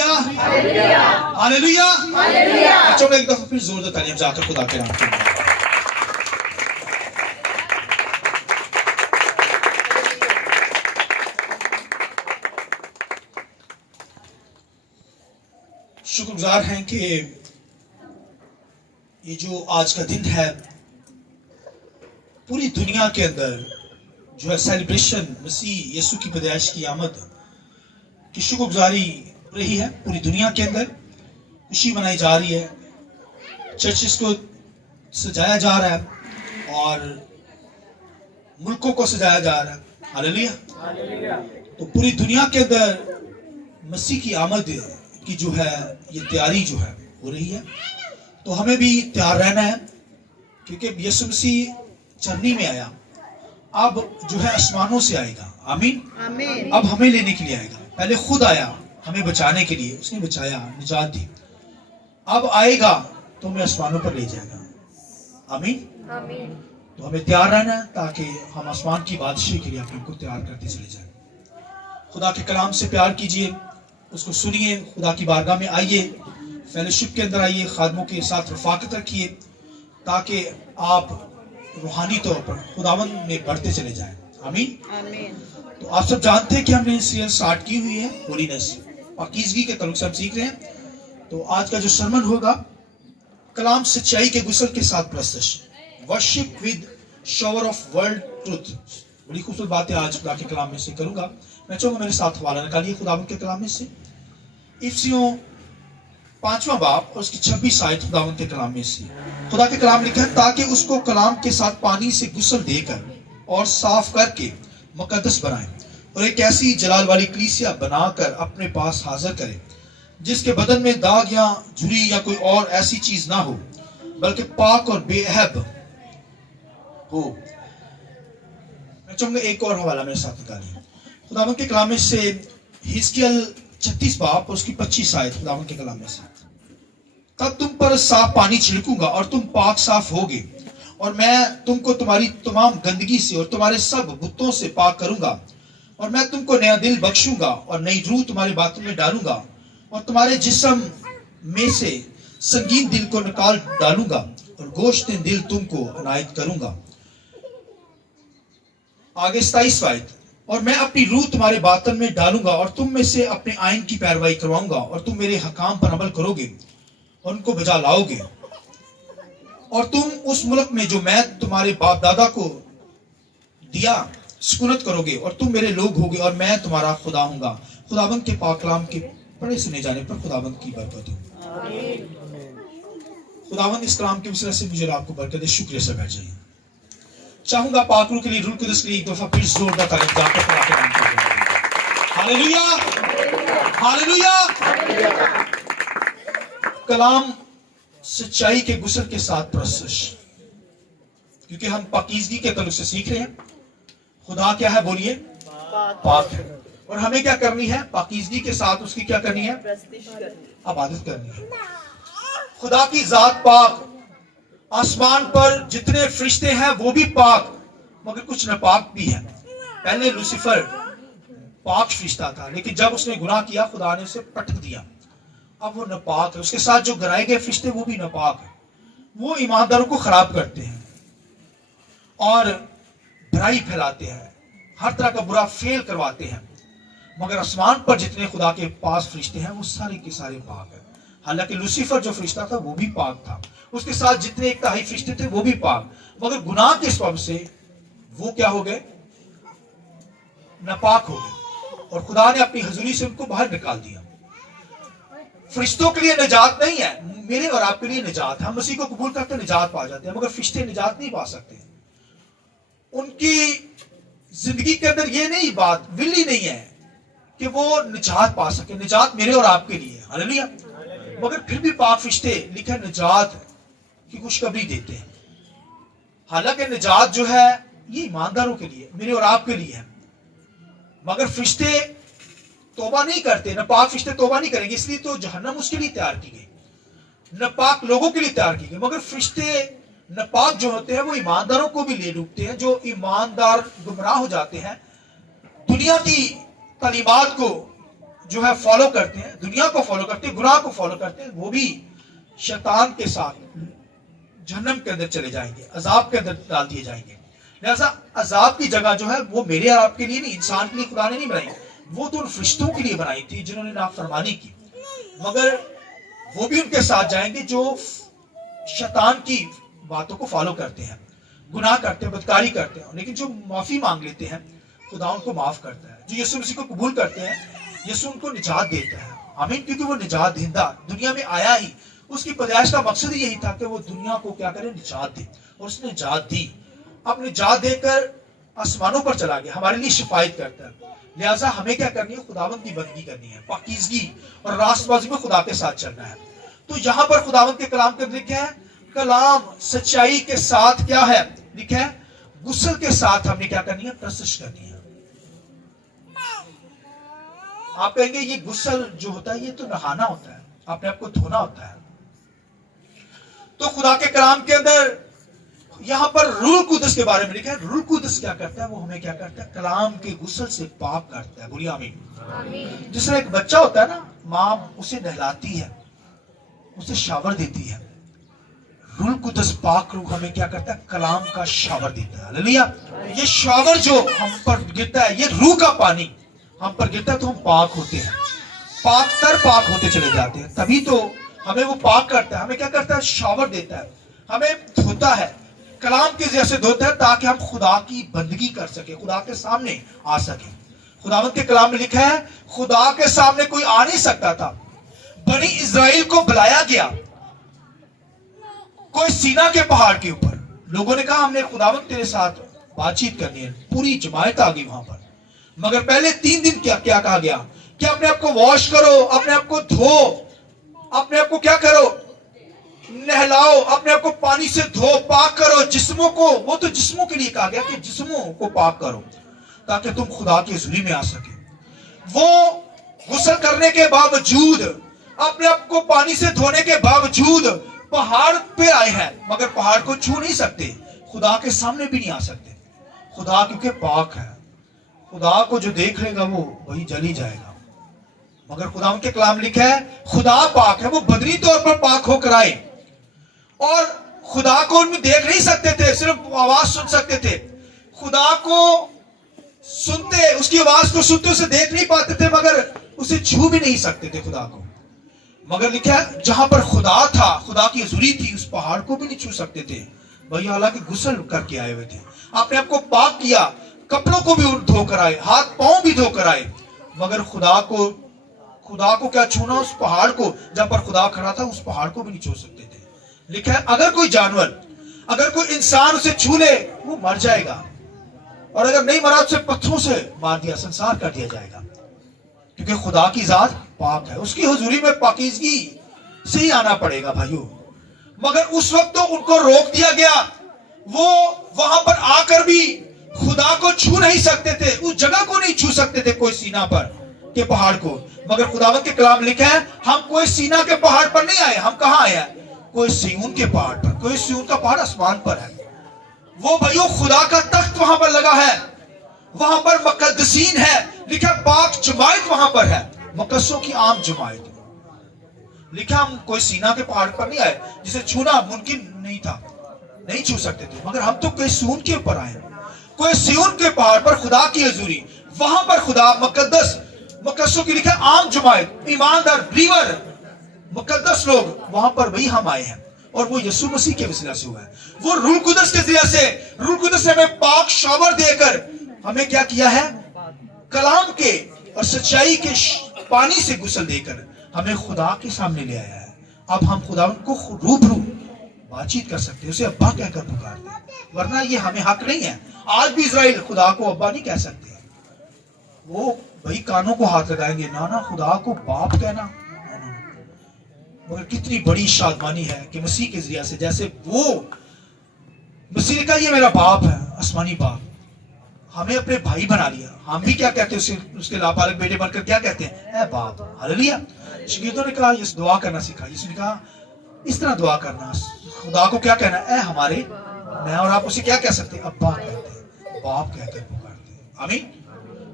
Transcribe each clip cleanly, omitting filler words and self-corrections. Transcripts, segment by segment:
Hallelujah. बच्चों को एक दफा फिर जोरदार तालियां जाकर खुदा के नाम पे। शुक्रगुजार हैं कि ये जो आज का दिन है पूरी दुनिया के अंदर जो है सेलिब्रेशन मसीह यीशु की पैदाइश की आमद की शुक्रगुजारी रही है। पूरी दुनिया के अंदर खुशी मनाई जा रही है, चर्चेस को सजाया जा रहा है और मुल्कों को सजाया जा रहा है। हालेलुया। तो पूरी दुनिया के अंदर मसीह की आमद की जो है ये तैयारी जो है हो रही है। तो हमें भी तैयार रहना है क्योंकि यीशु मसीह चरनी में आया, अब जो है आसमानों से आएगा। आमीन। अब हमें लेने के लिए आएगा। पहले खुद आया हमें बचाने के लिए, उसने बचाया, निजात दी। अब आएगा तो हमें आसमानों पर ले जाएगा। आमीन। तो हमें तैयार रहना है ताकि हम आसमान की बादशाही के लिए अपने को तैयार करते चले जाएं। खुदा के कलाम से प्यार कीजिए, उसको सुनिए, खुदा की बारगाह में आइए, फेलोशिप के अंदर आइए, खादमों के साथ रफाकत रखिए ताकि आप रूहानी तौर पर खुदावंद में बढ़ते चले जाएं। आमीन। तो आप सब जानते हैं कि हमने सीरीज स्टार्ट की हुई है होलीनेस, पाकीज़गी के ताल्लुक से हम सीख रहे हैं। तो आज का जो सरमन होगा कलाम सच्चाई के गुस्ल के साथ प्रस्तश, worship with shower of world truth. बड़ी खूबसूरत बातें आज खुदा के कलाम में से करूंगा। मैं चाहूंगा मेरे साथ हवाला निकालिए खुदावंद के कलाम में से, इफिसियों 5वां बाब और उसकी 26 आयत खुदावंद के कलाम में से। खुदा के कलाम लिखा है, ताकि उसको कलाम के साथ पानी से गुस्ल देकर और साफ करके मुकद्दस बनाए और एक ऐसी जलाल वाली कलीसिया बनाकर अपने पास हाजिर करे जिसके बदन में दाग या झुर्री या कोई और ऐसी चीज ना हो, बल्कि पाक और बेअहब हो। मैं चाहूंगा एक और हवाला मेरे साथ निकालिए खुदावंद के कलाम में से, हिजकिय्याह 36 बाब और उसकी 25 आयत खुदावंद के कलाम में से। तब तुम पर साफ पानी छिड़कूंगा और तुम पाक साफ होगे, और मैं तुमको तुम्हारी तमाम गंदगी से और तुम्हारे सब बुतों से पाक करूंगा, और मैं तुमको नया दिल बख्शूंगा और नई रूह तुम्हारे बातों में डालूंगा, और तुम्हारे जिस्म में से संगीन दिल को निकाल डालूंगा और गोश्त दिल तुमको अनायत करूंगा। आगे 27 आयत, और मैं अपनी रूह तुम्हारे बातन में डालूंगा और तुम में से अपने आइन की पैरवाई करवाऊंगा, और तुम मेरे हकाम पर अमल करोगे और उनको बजा लाओगे, और तुम उस मुल्क में जो मैं तुम्हारे बाप दादा को दिया सुकूनत करोगे, और तुम मेरे लोग होगे और मैं तुम्हारा खुदा हूंगा। खुदावंद के पाक कलाम के पढ़े सुने जाने पर खुदावंद की बरकत हो। खुदावंद इस कलाम के वसीले से मुझे आपको बरकत दे। शुक्रिया से बैठ जाइए। चाहूंगा पाक रूह के लिए, रूह कुदस के लिए एक दफा फिर जोरदार तारीफ जाकर खुदा के नाम पर। हालेलुया। हालेलुया। कलाम सच्चाई के गुस्ल के साथ प्रस्तश, क्योंकि हम पाकीज़गी के ताल्लुक से सीख रहे हैं। खुदा क्या है बोलिए? पाक है। और हमें क्या करनी है? पाकीज़गी के साथ उसकी क्या करनी है? इबादत करनी है। खुदा की जात पाक, आसमान पर जितने फरिश्ते हैं वो भी पाक, मगर कुछ नापाक भी हैं। पहले लूसीफर पाक फरिश्ता था, लेकिन जब उसने गुनाह किया खुदा ने उसे पटक दिया, अब वो नापाक है। उसके साथ जो गिराए गए फरिश्ते वो भी नापाक है। वो ईमानदारों को खराब करते हैं और बुराई फैलाते हैं, हर तरह का बुरा फेल करवाते हैं। मगर आसमान पर जितने खुदा के पास फरिश्ते हैं वो सारे के सारे पाक है। हालांकि लूसीफर जो फरिश्ता था वो भी पाक था, उसके साथ जितने एक तिहाई फरिश्ते थे वो भी पाक, मगर गुनाह के सबब से वो क्या हो गए? नापाक हो गए, और खुदा ने अपनी हजूरी से उनको बाहर निकाल दिया। फरिश्तों के लिए निजात नहीं है, मेरे और आपके लिए निजात है। हम मसीह को कबूल करते निजात पा जाते हैं, मगर फरिश्ते निजात नहीं पा सकते। उनकी जिंदगी के अंदर ये नहीं बात विली नहीं है कि वो निजात पा सके। निजात मेरे और आपके लिए, हालेलुया। मगर फिर भी पाक फरिश्ते लिखा निजात की खुशखबरी देते हैं। हालांकि निजात जो है ये ईमानदारों के लिए, मेरे और आपके लिए है, मगर फरिश्ते तौबा नहीं करते। नापाक फरिश्ते तौबा नहीं करेंगे, इसलिए तो जहन्नम उसके लिए तैयार की गई, नापाक लोगों के लिए तैयार की गई। मगर फरिश्ते नापाक जो होते हैं वो ईमानदारों को भी ले डूबते हैं। जो ईमानदार गुमराह हो जाते हैं, दुनिया की तालीमात को जो है फॉलो करते हैं, दुनिया को फॉलो करते हैं, गुनाह को फॉलो करते हैं, वो भी शैतान के साथ जहन्नम के अंदर चले जाएंगे, अजाब के अंदर डाल दिए जाएंगे। लिहाजा अजाब की जगह जो है वो मेरे और आपके लिए नहीं, इंसान के लिए खुदा ने नहीं बनाई, वो तो उन फरिश्तों के लिए बनाई थी जिन्होंने नाफरमानी की। मगर वो भी उनके साथ जाएंगे जो शैतान की बातों को फॉलो करते हैं, गुनाह करते हैं, बदकारी करते हैं। लेकिन जो माफी मांग लेते हैं, खुदा उनको माफ करता है। जो यीशु मसीह को कबूल करते हैं, यीशु उनको निजात देता है। आमीन। क्योंकि वो निजात देता दुनिया में आया ही, उसकी पैदाइश का मकसद यही था कि वो दुनिया को क्या करे, निजात दे। और उसने निजात दी, अब निजात देकर आसमानों पर चला गया, हमारे लिए शिफायत करता है। लिहाजा हमें क्या करनी है, खुदावंद की बंदगी करनी है, पाकीज़गी और रास्तबाजी में खुदा के साथ चलना है। तो यहाँ पर खुदावंद के कलाम के अंदर क्या है, कलाम सच्चाई के साथ क्या है लिखा है, गुस्ल के साथ हमने क्या करनी है, प्रस्तुत करनी है। आप कहेंगे ये गुस्ल जो होता है ये तो नहाना होता है, अपने आप को धोना होता है। तो खुदा के कलाम के अंदर यहां पर रूह कुदस के बारे में लिखा है। रूह कुदस क्या करता है, वो हमें क्या करता है, कलाम के गुस्ल से पाक करता है। बोलिए आमीन। जिस तरह एक बच्चा होता है ना, माँ उसे नहलाती है, उसे शावर देती है, रूह कुदस पाक रूह हमें क्या करता है, कलाम का शावर देता है। हालेलुया। ये शावर जो हम पर गिरता है, ये रूह का पानी हम पर गिरता है तो हम पाक होते हैं, पाक तर पाक होते चले जाते हैं। तभी तो हमें वो पाक करता है, हमें क्या करता है, शावर देता है, हमें धोता है, कलाम के जैसे धोता है, ताकि हम खुदा की बंदगी कर सके, खुदा के सामने आ सके। खुदावंद के कलाम में लिखा है, खुदा के सामने कोई आ नहीं सकता था। बनी इज़राइल को बुलाया गया कोई सीना के पहाड़ के ऊपर, लोगों ने कहा हमने खुदावंद तेरे साथ बातचीत करनी है, पूरी जमायत आ गई वहां पर। मगर पहले 3 दिन क्या क्या कहा गया कि अपने आप को वॉश करो, अपने आप को धो, अपने आप को क्या करो, नहलाओ, अपने आप को पानी से धो, पाक करो जिस्मों को। वो तो जिस्मों के लिए कहा गया कि जिस्मों को पाक करो ताकि तुम खुदा की हुजूरी में आ सके। वो गुस्ल करने के बावजूद, अपने आप को पानी से धोने के बावजूद पहाड़ पे आए हैं, मगर पहाड़ को छू नहीं सकते, खुदा के सामने भी नहीं आ सकते। खुदा क्योंकि पाक है, खुदा को जो देख लेगा वो वही जल ही जाएगा। मगर खुदा उनके कलाम लिखा है, खुदा पाक है, वो बदनी तौर पर पाक होकर आए और खुदा को उनमें देख नहीं सकते थे, सिर्फ आवाज सुन सकते थे। खुदा को सुनते, उसकी आवाज को सुनते, उसे देख नहीं पाते थे, मगर उसे छू भी नहीं सकते थे खुदा को। मगर लिखा है जहां पर खुदा था, खुदा की हुजूरी थी, उस पहाड़ को भी नहीं छू सकते थे भाई, हालांकि गुस्ल करके आए हुए थे, अपने आप को पाक किया, कपड़ों को भी धोकर आए, हाथ पांव भी धोकर आए, मगर खुदा को क्या छूना, उस पहाड़ को, जहां पर खुदा खड़ा था उस पहाड़ को भी नहीं छू सकते थे। लिखा है अगर कोई जानवर, अगर कोई इंसान उसे छू ले वो मर जाएगा, और अगर नहीं मरा उसे पत्थरों से मार दिया, संसार कर दिया जाएगा, क्योंकि खुदा की जात पाक है, उसकी हुजूरी में पाकीज़गी से ही आना पड़ेगा भाइयों। मगर उस वक्त तो उनको रोक दिया गया, वो वहां पर आकर भी खुदा को छू नहीं सकते थे, उस जगह को नहीं छू सकते थे, कोई सीना पर के पहाड़ को। मगर खुदावंद के कलाम लिखा है, हम कोई सीना के पहाड़ पर नहीं आए, हम कहां आए हैं, कोई सिय्योन के पहाड़ पर। कोई सिय्योन का पहाड़ आसमान पर है, वो भाइयों खुदा का तख्त वहां पर लगा है, वहां पर मुकद्दसीन है, लिखा पाक जमायत वहां पर है, मुकद्दसों की आम जमायत। लिखा हम कोई सीना के पहाड़ पर नहीं आए, जिसे छूना मुमकिन नहीं था, नहीं छू सकते थे, मगर हम तो कोई सिय्योन के ऊपर आए, कोई सिय्योन के पहाड़ पर खुदा की हुजूरी, वहां पर खुदा मुकद्दसों की लिखा आम जमायत, ईमानदार बिलीवर, मुकद्दस लोग, वहां पर वही हम आए हैं, और वो यीशु मसीह के वसीला से हुआ है। वो रूह कुदस के जरिए से, रूह कुदस ने हमें पाक शावर देकर हमें क्या किया है, कलाम के और सच्चाई के पानी से गुस्ल देकर हमें खुदा के सामने ले आया है। अब हम खुदा को रूबरू बातचीत कर सकते हैं, उसे अब्बा कहकर पुकारते हैं, वरना ये हमें हक नहीं है। आज भी इजराइल खुदा को अब्बा नहीं कह सकते, वो भाई कानों को हाथ लगाएंगे, ना खुदा को बाप कहना। मगर कितनी बड़ी शादमानी है कि मसीह के जरिए से, जैसे वो मसीह ने कहा ये मेरा बाप है, आसमानी बाप, हमें अपने भाई बना लिया। हम भी क्या कहते हैं, उसके लापालक बेटे बनकर क्या कहते हैं, ए बाप। हालेलुया। शगीर्दों ने कहा इस दुआ करना सीखा, इसने कहा इस तरह दुआ करना, खुदा को क्या कहना, ए हमारे, मैं और आप उसे क्या कह सकते हैं, अब्बा कहते हैं, बाप कहकर पुकारते हैं। आमीन।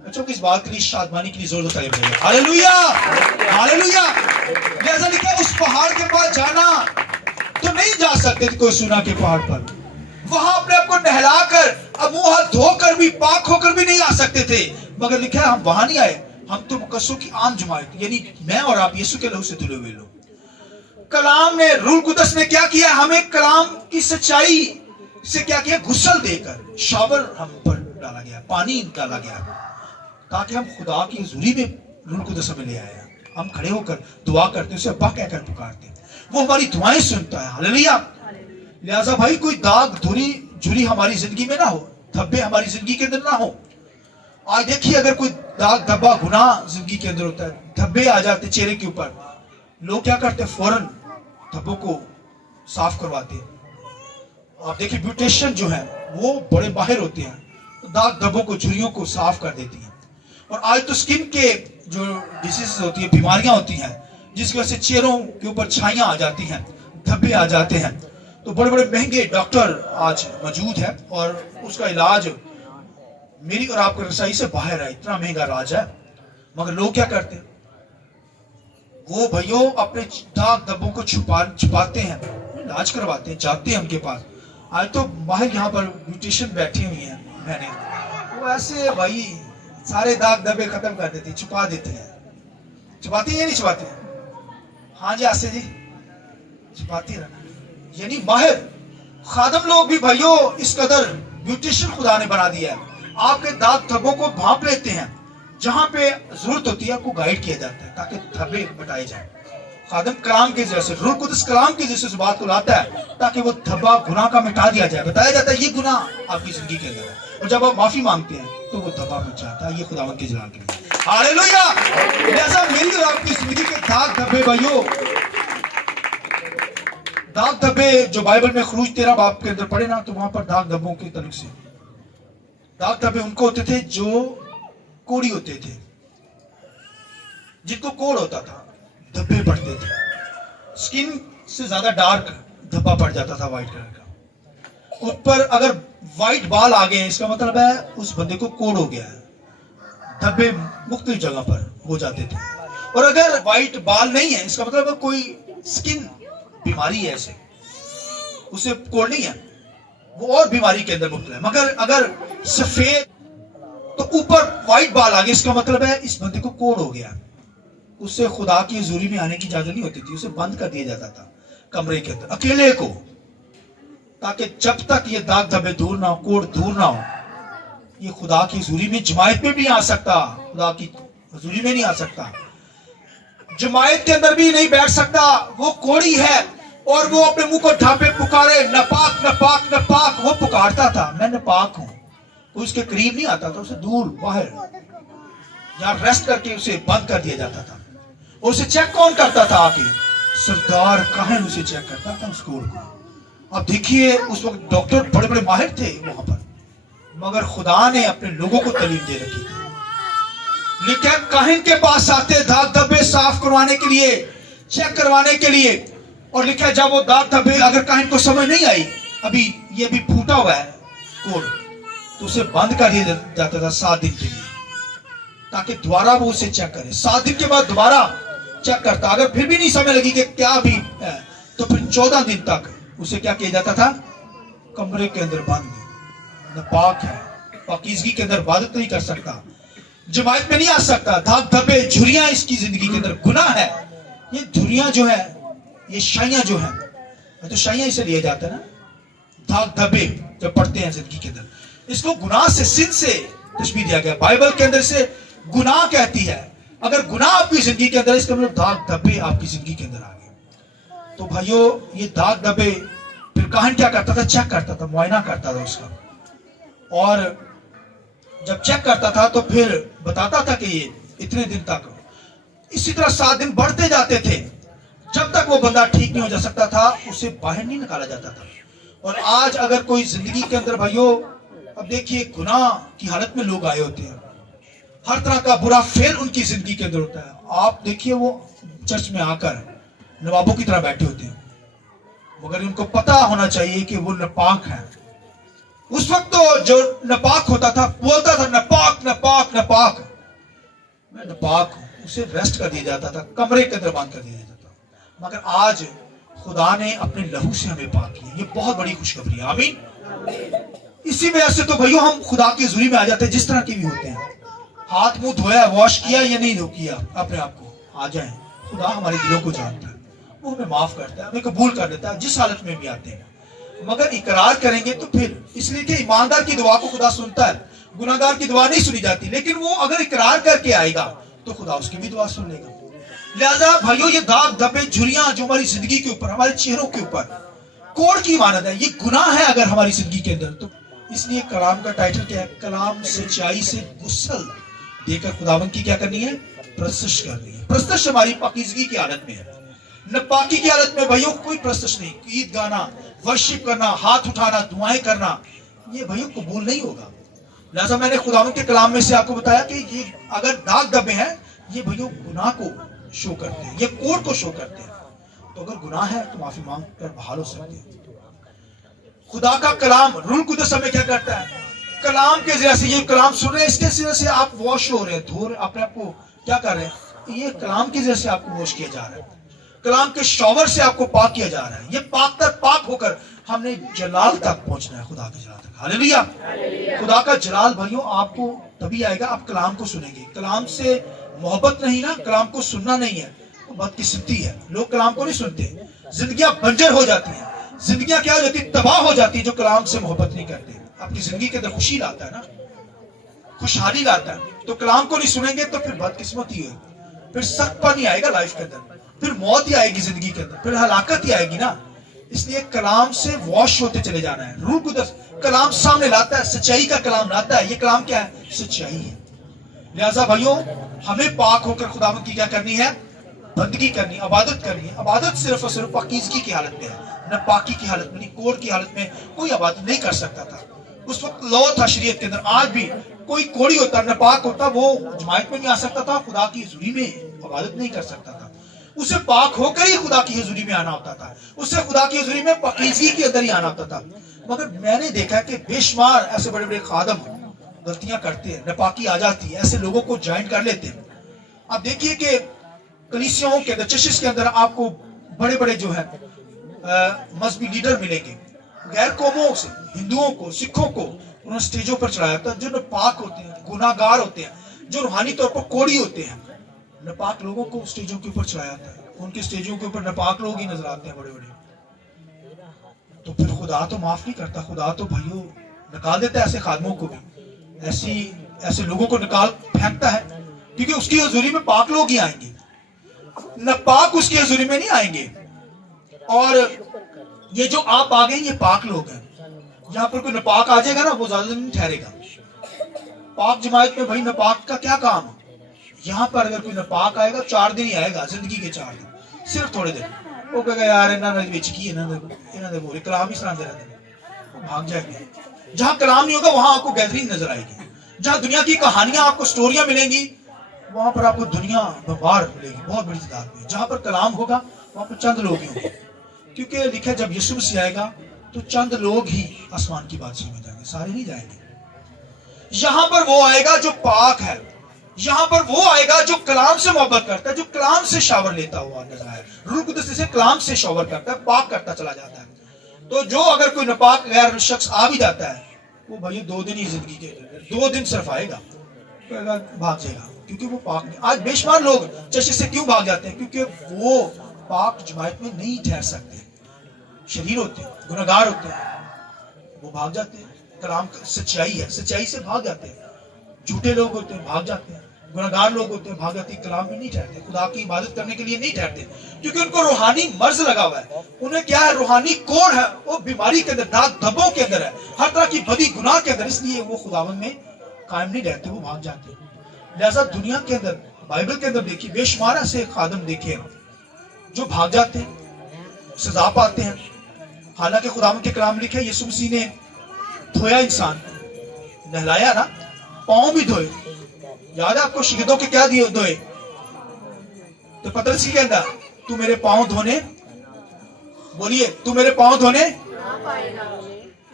बच्चों को इस बात के लिए शादमानी के लिए जोर से ताली बजाइए। Hallelujah, hallelujah. जैसा लिखा है, उस पहाड़ के पास जाना तो नहीं जा सकते थे कोई सुना के पहाड़ पर, वहां अपने आप को नहलाकर अब मुंह हाथ धोकर भी पाक होकर भी नहीं आ सकते थे, मगर लिखा है हम वहां नहीं आए, हम तो मुकद्दसों की आम जमात, यानी मैं और आप यीशु के लहू से धुले हुए लोग। कलाम ने, रूह कुदस ने क्या किया, हमें कलाम की सच्चाई से क्या किया, गुसल देकर शावर हम पर डाला गया, पानी डाला गया, ताकि हम खुदा की हुजूरी में रूह कुदस हमें ले आया। हम खड़े होकर दुआ करते, उसे अब्बा कहकर पुकारते, वो हमारी दुआएं सुनता है। हालेलुया। लिहाजा भाई कोई दाग धुरी झुरी हमारी जिंदगी में ना हो, धब्बे हमारी जिंदगी के अंदर ना हो। आज देखिए, अगर कोई दाग धब्बा गुनाह जिंदगी के अंदर होता है, धब्बे आ जाते चेहरे के ऊपर, लोग क्या करते हैं, फौरन धब्बों को साफ करवाते हैं। आप देखिए ब्यूटिशियन जो है वो बड़े माहिर होते हैं, तो दाग धब्बों को, झुर्रियों को साफ कर देती है। और आज तो स्किन के जो डिसीज होती है, बीमारियां होती हैं, जिसकी वजह से चेहरों के ऊपर छाइयां आ जाती हैं, धब्बे आ जाते हैं, तो बड़े बड़े महंगे डॉक्टर आज मौजूद है और उसका इलाज मेरी और आपकी रसाई से बाहर है, इतना महंगा इलाज है। मगर लोग क्या करते हैं, वो भाइयों अपने दाग धब्बों को छुपाते हैं, इलाज करवाते हैं, जाते हैं उनके पास। आज तो बाहर यहाँ पर ब्यूटिशियन बैठे हुए हैं, मैंने वो ऐसे भाई सारे दाग धब्बे खत्म कर देते, छुपा देते हैं। छुपाते हैं या नहीं छुपाते हैं? हाँ जी आसे जी, छुपाती रहना। यानी माहिर खादम लोग भी भाइयों इस कदर ब्यूटिशियन खुदा ने बना दिया है, आपके दाग धब्बों को भांप लेते हैं, जहां पे जरूरत होती है आपको गाइड किया जाता है ताकि धब्बे मिटाए जाए। खादम कलाम के जैसे, रूह कुदस कलाम के जैसे उस बात को लाता है ताकि वो धब्बा गुनाह का मिटा दिया जाए। बताया जाता है ये गुनाह आपकी जिंदगी के अंदर है, और जब आप माफी मांगते हैं तो वो धब्बा मिट जाता है। ये खुदावंद के जलाल के लिए हालेलुया। जैसा मेरी और आपकी जिंदगी के दाग धब्बे भाइयों, दाग धब्बे जो बाइबल में खरूज 13 बाब के अंदर पढ़े ना, तो वहां पर दाग धब्बों के तलक से, दाग धब्बे उनको होते थे जो कोड़ी होते थे, जिनको कोड़ होता था, धब्बे पड़ते थे, स्किन से ज्यादा डार्क धब्बा पड़ जाता था व्हाइट कलर का। ऊपर अगर व्हाइट बाल आ गए, इसका मतलब है उस बंदे को कोड़ हो गया है, धब्बे मुख्तलिफ जगह पर हो जाते थे। और अगर व्हाइट बाल नहीं है, इसका मतलब है कोई स्किन बीमारी है, ऐसे उसे कोड़ नहीं है, वो और बीमारी के अंदर मुब्तला है। मगर अगर सफेद तो ऊपर व्हाइट बाल आ गए, इसका मतलब है इस बंदे को कोड़ हो गया, उससे खुदा की हुजूरी में आने की इजाजत नहीं होती थी, उसे बंद कर दिया जाता था कमरे के अंदर अकेले को, ताकि जब तक ये दाग धब्बे दूर ना हो, कोड़ दूर ना हो, ये खुदा की हुजूरी में जमायत में भी आ सकता, खुदा की हुजूरी में नहीं आ सकता, जमायत के अंदर भी नहीं बैठ सकता। वो कोड़ी है और वो अपने मुंह को ढांपे पुकारे, नपाक नपाक नपाक, वो पुकारता था मैं नपाक हूं, उसके करीब नहीं आता था, उसे दूर बाहर यहां रेस्ट करके उसे बंद कर दिया जाता था। और उसे चेक कौन करता था आके? सरदार काहन उसे चेक करता था उस कोड़ को। अब देखिए उस वक्त डॉक्टर बड़े बड़े माहिर थे वहां पर, मगर खुदा ने अपने लोगों को तालीम दे रखी थी। लेकिन काहिन के पास आते दाग धब्बे साफ करवाने के लिए, चेक करवाने के लिए, और लिखा जब वो दाग धब्बे अगर काहिन को समझ नहीं आई, अभी ये भी फूटा हुआ है कोड़, तो उसे बंद कर दिया जाता था 7 दिन के लिए, ताकि दोबारा वो उसे चेक करे। 7 दिन के बाद दोबारा चेक करता, अगर फिर भी नहीं समझ लगी कि क्या भी है, तो फिर 14 दिन तक उसे क्या किया जाता था, कमरे के अंदर बंद, नापाक है, पाकीज़गी के अंदर इबादत नहीं कर सकता, जमायत में नहीं आ सकता। दाग धब्बे झुर्रियां इसकी जिंदगी के अंदर गुनाह है। ये झुर्रियां जो है, ये शाइयां जो है, तो शाइयां इसे लिया जाता है ना, दाग धब्बे जब पड़ते हैं जिंदगी के अंदर, इसको गुनाह से, सिन से तशबीह दिया गया। बाइबल के अंदर से गुनाह कहती है, अगर गुनाह आपकी जिंदगी के अंदर, इसका मतलब दाग धब्बे आपकी जिंदगी के अंदर आ गए। तो भाइयों ये दाग धब्बे फिर काहन क्या करता था, चेक करता था, मुआयना करता था उसका, और जब चेक करता था तो फिर बताता था कि ये इतने दिन तक, इसी तरह 7 दिन बढ़ते जाते थे, जब तक वो बंदा ठीक नहीं हो जा सकता था उसे बाहर नहीं निकाला जाता था। और आज अगर कोई जिंदगी के अंदर भाइयों, अब देखिए गुनाह की हालत में लोग आए होते हैं, हर तरह का बुरा फेल उनकी जिंदगी के अंदर होता है। आप देखिए वो चर्च में आकर नवाबों की तरह बैठे होते हैं, मगर उनको पता होना चाहिए कि वो नापाक है, उस वक्त तो जो नापाक होता था बोलता था नापाक नापाक नापाक, मैं नापाक हूं, उसे रेस्ट कर दिया जाता था, कमरे के अंदर बंद कर दिया जाता था। मगर आज खुदा ने अपने लहू से हमें पाक किया, ये बहुत बड़ी खुशखबरी है। आमीन। इसी वजह से तो भाइयों हम खुदा की हुजूरी में आ जाते हैं, जिस तरह के भी होते हैं। हाथ मुंह धोया, वॉश किया या नहीं किया, अपने आप को आ जाए। खुदा हमारे दिलों को जानता है, वो हमें माफ करता है, हमें कबूल कर लेता है जिस हालत में भी आते हैं। मगर इकरार करेंगे तो फिर, इसलिए कि ईमानदार की दुआ को खुदा सुनता है, गुनाहगार की दुआ नहीं सुनी जाती। लेकिन वो अगर इकरार करके आएगा तो खुदा उसकी भी दुआ सुन लेगा। लिहाजा भाइयों, ये दाग धब्बे झुर्रियां जो हमारी जिंदगी के ऊपर, हमारे चेहरों के ऊपर कोड़ की इमानत है, ये गुनाह है अगर हमारी जिंदगी के अंदर। तो इसलिए कलाम का टाइटल क्या है? कलाम सच्चाई से गुस्ल देकर खुदावंद की क्या करनी है? प्रस्तुत करनी है। प्रस्तुत हमारी पाकीज़गी की हालत में है, नापाकी की हालत में भाइयों कोई प्रस्तुत नहीं। गीत गाना, वर्शिप करना, हाथ उठाना, दुआएं करना, ये भाइयों कबूल नहीं होगा। लिहाजा मैंने खुदावंद के कलाम में से आपको बताया कि ये अगर दाग धब्बे हैं, ये भाइयों गुनाह को शो करते हैं, ये कोड को शो करते हैं। तो अगर गुनाह है तो माफी मांग कर बहाल हो सकते हैं। खुदा का कलाम रूह कुदस हमें क्या करता है? कलाम के जरिए से, ये कलाम सुन रहे हैं, इसके जरिए से आप वॉश हो रहे हैं, धो रहे, अपने आप को क्या कर रहे हैं? ये कलाम के जरिए से आपको वॉश किया जा रहा है, कलाम के शॉवर से आपको पाक किया जा रहा है। ये पाक तक पाक होकर हमने जलाल तक पहुंचना है, खुदा के जलाल तक। हालेलुया। खुदा का जलाल भाइयों आपको तभी आएगा आप कलाम को सुनेंगे। कलाम से मोहब्बत नहीं ना, कलाम को सुनना नहीं है, तो बदकिस्मती है। लोग कलाम को नहीं सुनते, जिंदगियां बंजर हो जाती हैं, जिंदगियां क्या हो जाती है? तबाह हो जाती है। जो कलाम से मोहब्बत नहीं करते, अपनी जिंदगी के अंदर खुशी लाता है ना, खुशहाली लाता है, तो कलाम को नहीं सुनेंगे तो फिर बदकिस्मती है, फिर सख्त पानी आएगा लाइफ के अंदर, फिर मौत ही आएगी जिंदगी के अंदर, फिर हलाकत ही आएगी ना। इसलिए कलाम से वॉश होते चले जाना है। रूह कुदस कलाम सामने लाता है, सच्चाई का कलाम लाता है। ये कलाम क्या है? सच्चाई है। लिहाजा भाइयों हमें पाक होकर खुदावंद की क्या करनी है? बंदगी करनी, इबादत करनी है। इबादत सिर्फ और सिर्फ पाकीज़गी की हालत में है, न पाकी की हालत में नहीं। कोड की हालत में कोई इबादत नहीं कर सकता था। उस वक्त लौ था शरीयत के अंदर। आज भी कोई कोड़ी होता, नापाक होता, वो जमायत में नहीं आ सकता था, खुदा की हुजूरी में इबादत नहीं कर सकता था। उसे पाक होकर ही खुदा की हुजूरी में आना होता था, उससे खुदा की हुजूरी में पाकीज़गी के अंदर ही आना होता था। मगर मैंने देखा कि बेशुमार ऐसे बड़े बड़े खादम गलतियां करते हैं, नापाकी आ जाती है, ऐसे लोगों को ज्वाइन कर लेते हैं। आप देखिए कि कलीसियाओं के अंदर, चर्चेस के अंदर आपको बड़े बड़े जो है मजहबी लीडर मिलेंगे, गैर कौमों से, हिंदुओं को, सिखों को उन्होंने स्टेजों पर चढ़ाया था, जो नापाक होते हैं, गुनाहगार होते हैं, जो रूहानी तौर पर कोड़ी होते हैं, नापाक लोगों को स्टेजों के ऊपर चढ़ाया था। उनके स्टेजों के ऊपर नापाक लोग ही नजर आते हैं बड़े बड़े। तो फिर खुदा तो माफ नहीं करता, खुदा तो भाइयों निकाल देता है ऐसे खादमों को भी, ऐसे लोगों को निकाल फेंकता है, क्योंकि उसकी हुजूरी में पाक लोग ही आएंगे, नापाक उसकी हुजूरी में नहीं आएंगे। और ये जो आप आ गए ये पाक लोग हैं। यहाँ पर कोई नापाक आ जाएगा ना, वो ज्यादा दिन नहीं ठहरेगा। पाक जमायत में भाई नापाक का क्या काम? यहाँ पर अगर कोई नापाक आएगा 4 दिन ही आएगा, जिंदगी के 4 दिन, सिर्फ थोड़े दिन। वो कहेगा यार इन्होंने विच की इन्होंने बोले कलाम ही सुनाते रहते हैं, वो भाग जाएंगे। जहाँ कलाम नहीं होगा वहां आपको गैदरिंग नजर आएगी, जहाँ दुनिया की कहानियां आपको स्टोरियां मिलेंगी, वहां पर आपको दुनिया बाहर मिलेगी बहुत बड़ी तादाद में। जहां पर कलाम होगा वहां पर चंद लोग ही होंगे, क्योंकि लिखा जब यीशु मसीह आएगा तो चंद लोग ही आसमान की बादशाही में जाएंगे, सारे नहीं जाएंगे। यहां पर वो आएगा जो पाक है, यहां पर वो आएगा जो कलाम से मोहब्बत करता है, जो कलाम से शावर लेता हुआ नजर आए। रूह कुदस से कलाम से शावर करता है, पाक करता चला जाता है। तो जो अगर कोई नापाक गैर शख्स आ भी जाता है, वो भाई 2 दिन ही जिंदगी के 2 दिन सिर्फ आएगा, भाग जाएगा, क्योंकि वो पाक नहीं। आज बेशुमार लोग चर्च से क्यों भाग जाते हैं? क्योंकि वो पाक जमायत में नहीं ठहर सकते, शरीर होते हैं, गुनहगार होते हैं, वो भाग जाते हैं। कलाम सच्चाई है, सच्चाई से भाग जाते हैं। झूठे लोग होते हैं, भाग जाते हैं। गुनहगार लोग होते हैं, भाग जाते हैं, कलाम में नहीं ठहरते, खुदा की इबादत करने के लिए नहीं ठहरते, क्योंकि उनको रूहानी मर्ज लगा हुआ है। उन्हें क्या है? रूहानी कोड़ है, वो बीमारी के अंदर, दाग धब्बों के अंदर है, हर तरह की बदी गुनाह के अंदर, इसलिए वो खुदावन में कायम नहीं रहते, वो भाग जाते हैं। लिहाजा दुनिया के अंदर, बाइबल के अंदर देखिए बेशुमार ऐसे खादम देखे जो भाग जाते हैं, सजा पाते हैं। हालांकि खुदावन के कलाम लिखे यीशु मसीह ने धोया इंसान को, नहलाया ना, पांव भी धोए। याद है आपको शहीदों के क्या दिए धोए? तो पतरस की कहता तू मेरे पांव धोने, बोलिए तू मेरे पांव धोने,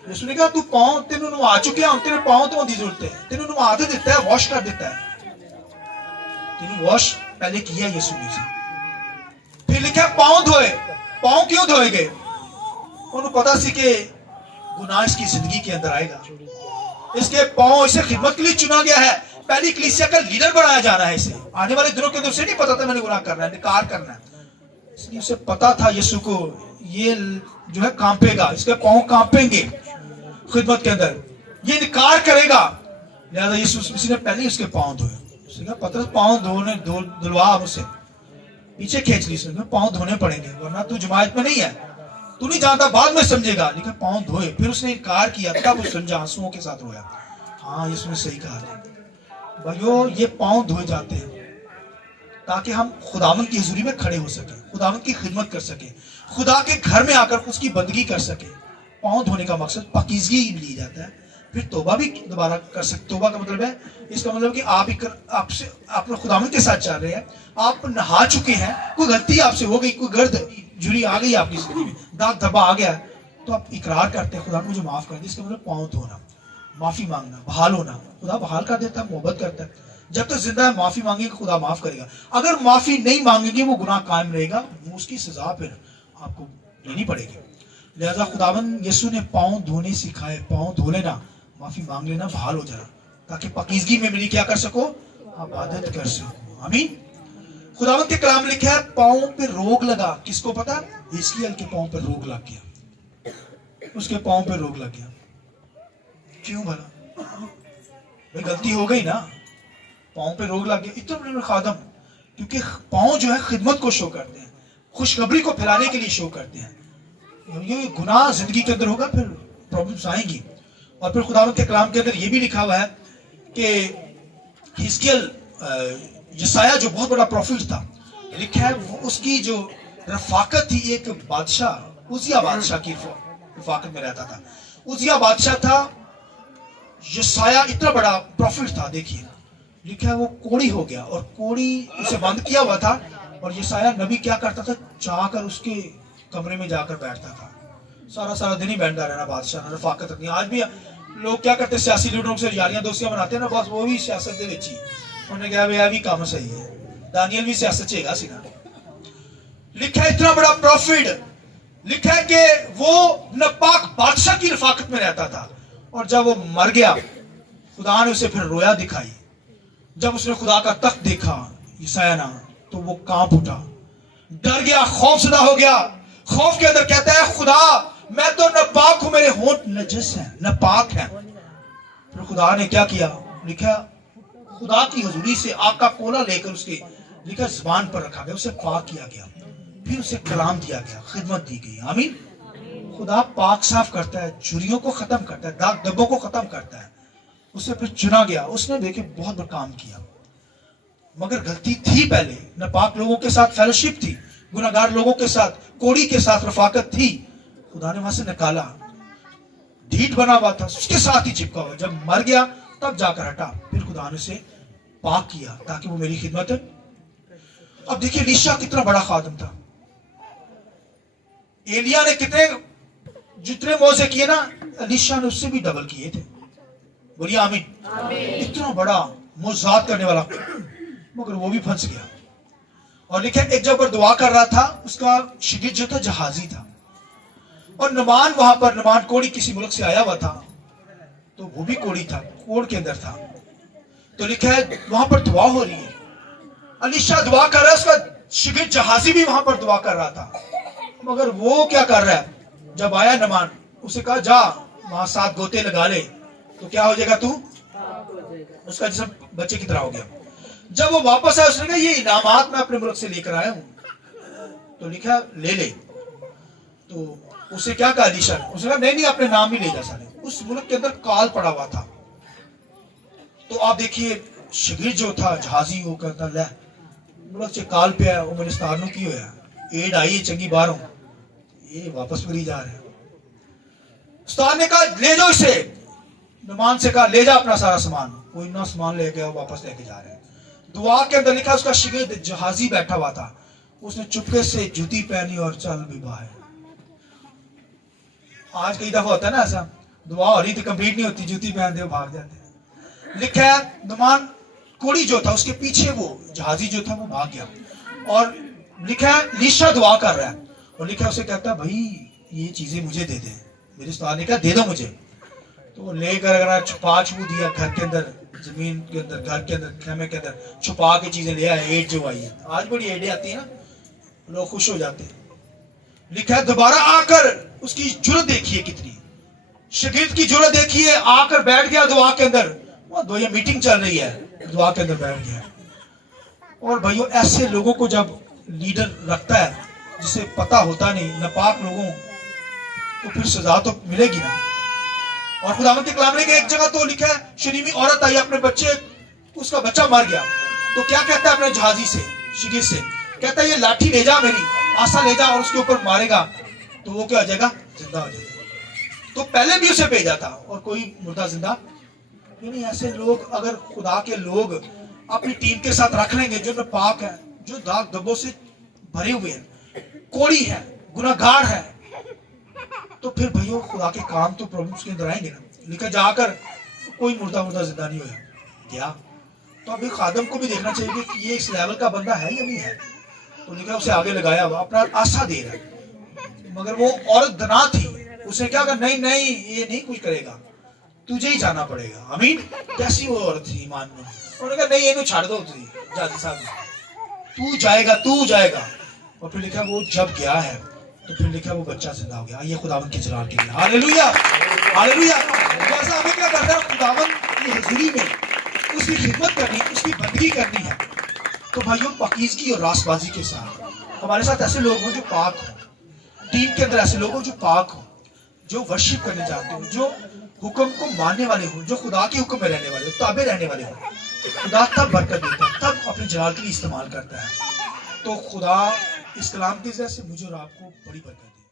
یسوع نے کہا تو پاؤں تینوں نوا چکے ہیں, تیرے پاؤں تو دی ضرورت ہے, تینوں نوا تو دیتا ہے, واش کر دیتا ہے, تینوں واش پہلے کیا یسوع نے. پھر لکھا پاؤں دھوئے. پاؤں کیوں دھوئے گئے؟ انہوں پتا سی کہ گناہ اس کی زندگی کے اندر آئے گا, اس کے پاؤں اسے خدمت کے لیے چنا گیا ہے, پہلی کلیسیا کا لیڈر بنایا جا رہا ہے اسے. آنے والے دنوں کے اندر اسے نہیں پتا تھا میں نے گناہ کرنا ہے, نکار کرنا ہے, اس لیے اسے پتا تھا یسوع کو یہ جو ہے کانپے گا, اس کے پاؤں کانپیں گے خدمت کے اندر, یہ نکار کرے گا. لہذا یسوع مسیح نے پہلے اس کے پاؤں دھوئے. اس نے کہا پترس پاؤں دھلوا مجھ سے, پیچھے کھینچ لی. اس نے کہا پاؤں دھونے پڑیں گے ورنہ تو جماعت میں نہیں ہے, تو نہیں جانتا, بعد میں سمجھے گا. لیکن پاؤں دھوئے. پھر اس نے انکار کیا, تب وہ سمجھا, آنسوؤں کے ساتھ رویا. ہاں یسوع نے صحیح کہا تھا بھائیو, یہ پاؤں دھوئے جاتے ہیں تاکہ ہم خداوند کی حضوری میں کھڑے ہو سکیں, خداوند کی خدمت کر سکیں, خدا کے گھر میں آ کر اس کی بندگی کر سکیں. پاؤں دھونے کا مقصد پاکیزگی لی جاتا ہے. پھر توبہ بھی دوبارہ کر سکتے. توبہ کا مطلب ہے, اس کا مطلب کہ آپ خداوند کے ساتھ چل رہے ہیں, آپ نہا چکے ہیں, کوئی غلطی آپ سے ہو گئی, کوئی گرد جھری آ گئی آپ کی زندگی میں, داغ دھبا آ گیا, تو آپ اقرار کرتے ہیں خدا مجھے معاف کر دے. اس کا مطلب پاؤں دھونا, معافی مانگنا, بحال ہونا. خدا بحال کر دیتا ہے, محبت کرتا ہے. جب تک زندہ ہے معافی مانگے گا خدا معاف کرے گا. اگر معافی نہیں مانگیں گے وہ گناہ قائم رہے گا, اس کی سزا پھر آپ کو لینی پڑے گی. لہذا خداوند یسوع نے پاؤں دھونے سکھائے. پاؤں دھو لینا, معافی مانگ لینا, بحال ہو جانا, تاکہ پاکیزگی میں میری کیا کر سکو, عبادت کر سکو. آمین. خداوند کے کلام لکھا ہے پاؤں پہ روگ لگا. کس کو پتا؟ حزقیل کے پاؤں پہ روگ لگ گیا, اس کے پاؤں پہ روگ لگ گیا. کیوں بھلا؟ بھائی غلطی ہو گئی نا, پاؤں پہ روگ لگ گیا. اتنا بڑے خادم, کیونکہ پاؤں جو ہے خدمت کو شو کرتے ہیں, خوشخبری کو پھیلانے کے لیے شو کرتے ہیں. یہ گناہ زندگی کے اندر ہوگا پھر پرابلمز آئیں گی. اور پھر خداوند کے کلام کے اندر یہ بھی لکھا ہوا ہے کہ حزقیل یسایہ جو بہت بڑا پروفیٹ تھا, لکھا ہے اس کی جو رفاقت تھی, ایک بادشاہ عزیہ بادشاہ کی رفاقت میں رہتا تھا. عزیہ بادشاہ تھا, یسایہ اتنا بڑا پروفیٹ تھا. دیکھیے لکھا ہے وہ کوڑی ہو گیا, اور کوڑی اسے بند کیا ہوا تھا, اور یسایہ نبی کیا کرتا تھا, چاہ کر اس کے کمرے میں جا کر بیٹھتا تھا. سارا دن ہی بیٹھتا رہنا بادشاہ, رفاقت رکھنی. آج بھی لوگ کیا کرتے, سیاسی لیڈروں سے یاریاں دوستیاں بناتے ہیں نا, بس وہ بھی سیاست دے وچ ہی. انہوں نے کہا بھئی بھی کام صحیح ہے, دانیل بھی سیاست چے گا سی نا. لکھا ہے اتنا بڑا پروفٹ, لکھا ہے کہ وہ ناپاک بادشاہ کی رفاقت میں رہتا تھا, اور جب وہ مر گیا خدا نے اسے پھر رویا دکھائی. جب اس نے خدا کا تخت دیکھا یسایہ نے, تو وہ کانپ اٹھا, ڈر گیا, خوف زدہ ہو گیا. خوف کے اندر کہتا ہے خدا میں تو ناپاک ہوں, میرے ہونٹ نجس ہیں, ناپاک ہیں. پھر خدا نے کیا کیا, لکھا خدا کی حضوری سے آگ کا کولا لے کر اس کے لکھا زبان پر رکھا گیا, اسے پاک کیا گیا, پھر اسے کلام دیا گیا, خدمت دی گئی. آمین. خدا پاک صاف کرتا ہے, جھریوں کو ختم کرتا ہے, داغ دبوں کو ختم کرتا ہے. اسے پھر چنا گیا, اس نے دیکھے بہت بڑا کام کیا, مگر غلطی تھی پہلے. ناپاک لوگوں کے ساتھ فیلوشپ تھی, گناہگار لوگوں کے ساتھ, کوڑی کے ساتھ رفاقت تھی. خدا نے وہاں سے نکالا, ڈھیٹ بنا ہوا تھا, اس کے ساتھ ہی چپکا ہوا. جب مر گیا تب جا کر ہٹا, پھر خدا نے اسے پاک کیا تاکہ وہ میری خدمت ہے. اب دیکھیے الیشا کتنا بڑا خادم تھا. ایلیا نے جتنے موزے کیے نا, الیشا نے اس سے بھی ڈبل کیے تھے. بولیے آمین. اتنا بڑا معجزات کرنے والا, مگر وہ بھی پھنس گیا. اور لکھا ایک جگہ پر دعا کر رہا تھا, اس کا شاگرد جو تھا جہازی تھا, اور نعمان وہاں پر, نعمان کوڑی کسی ملک سے آیا ہوا تھا, تو وہ بھی کوڑی تھا, کوڑ کے اندر تھا. تو لکھا ہے وہاں پر دعا ہو رہی ہے, الیشا دعا کر رہا ہے, اس کا شاگرد جہازی بھی وہاں پر دعا کر رہا تھا. مگر وہ کیا کر رہا ہے, جب آیا نعمان, اسے کہا جا وہاں 7 گوتے لگا لے تو کیا ہو جائے گا, تو اس کا جسم بچے کی طرح ہو گیا. جب وہ واپس آیا, اس نے کہا یہ انعامات میں اپنے ملک سے لے کر آیا ہوں. تو لکھا لے لے. تو اسے کیا کہا الیشا نے, اس نے کہا نہیں اپنے نام ہی لے جا سارے. اس ملک کے اندر کال پڑا ہوا تھا. تو آپ دیکھیے شاگرد جو تھا جہازی, وہ کہتا لے ملک سے کال پہ آیا, وہ میرے ستارنوں کی ہویا, ایڈ آئی ہے چنگی باہروں, یہ واپس مری جا رہے ہیں. استاد نے کہا لے جاؤ اسے. نعمان سے کہا لے جا اپنا سارا سامان. کوئی نہ سامان لے گیا, واپس لے کے جا رہے ہیں. دعا کے اندر لکھا اس کا شاگرد جہازی بیٹھا ہوا تھا, اس نے چپکے سے جوتی پہنی اور چل بھی باہر. آج کئی دفعہ ہوتا ہے نا ایسا, दुआ हो रही थी, कंप्लीट नहीं होती, जूती पहनते हो भाग जाते। लिखा है नुमान कोड़ी जो था उसके पीछे वो जहाजी जो था वो भाग गया, और लिखा है लीशा दुआ कर रहा है, और लिखा है उसे कहता है भाई ये चीजें मुझे दे दे। मेरे उस्ताद ने कहा दे दो मुझे, तो लेकर अगर छुपा दिया घर के अंदर, जमीन के अंदर, घर के अंदर, खेमे के अंदर छुपा के चीजें ले आए। एड जो आई है, आज बड़ी एडें आती है ना, लोग खुश हो जाते हैं। लिखा है दोबारा आकर उसकी जुर्रत देखिए, कितनी शागिर्द की जुर्रत देखिए, आकर बैठ गया दुआ के अंदर। वो दो ये मीटिंग चल रही है, दुआ के अंदर बैठ गया। और भाइयों ऐसे लोगों को जब लीडर रखता है जिसे पता होता नहीं, नापाक लोगों, तो फिर सजा तो मिलेगी ना। और खुदावंद के कलाम ने एक जगह तो लिखा है शरीमी औरत आई, अपने बच्चे, उसका बच्चा मर गया, तो क्या कहता है अपने जहाजी से, शागिर्द से, कहता है ये लाठी ले जा, मेरी आसा ले जा, और उसके ऊपर मारेगा तो वो क्या हो जाएगा, जिंदा हो जाएगा। तो पहले भी उसे भेजा था और कोई मुर्दा जिंदा नहीं। ऐसे लोग अगर खुदा के लोग अपनी टीम के साथ रख लेंगे जो नापाक है, जो दाग धब्बों से भरे हुए हैं, कोड़ी है, गुनाहगार है, तो फिर भैया खुदा के काम तो प्रॉब्लम्स के अंदर आएंगे ना। लेकिन जाकर कोई मुर्दा जिंदा नहीं होया गया, तो अभी खादम को भी देखना चाहिए कि ये इस लेवल का बंदा है या नहीं है। तो लिखा उसे आगे लगाया हुआ, अपना आशा दे रहा है, मगर वो औरत दना थी, उसने क्या कहा, नहीं नहीं ये नहीं कुछ करेगा, तुझे ही जाना पड़ेगा। अमीन। कैसी वो औरत थी ईमान में, उन्होंने कहा नहीं ये छाड़ दो, जाती साहब तू जाएगा, तू जाएगा। और फिर लिखा वो जब गया है तो फिर लिखा वो बच्चा जिंदा हो गया। ये खुदावन के जलाल के लिए हालेलुया, हालेलुया। जैसा हमें क्या करना है, खुदावन की हुजूरी में उसकी खिदमत करनी, उसकी बंदगी करनी है। तो भाइयों पाकीज़गी और रासबाजी के साथ हमारे साथ ऐसे लोग हों जो पाक हो, टीम के अंदर ऐसे लोग हों जो पाक हो, जो वर्शिप करने जानते हो, जो हुक्म को मानने वाले हो, जो खुदा के हुक्म में रहने वाले हो, ताबे रहने वाले हो। खुदा तब बरकत देता है, तब अपने जलाल के लिए इस्तेमाल करता है। तो खुदा इस कलाम के जरिए से मुझे और आपको बड़ी बरकत दे।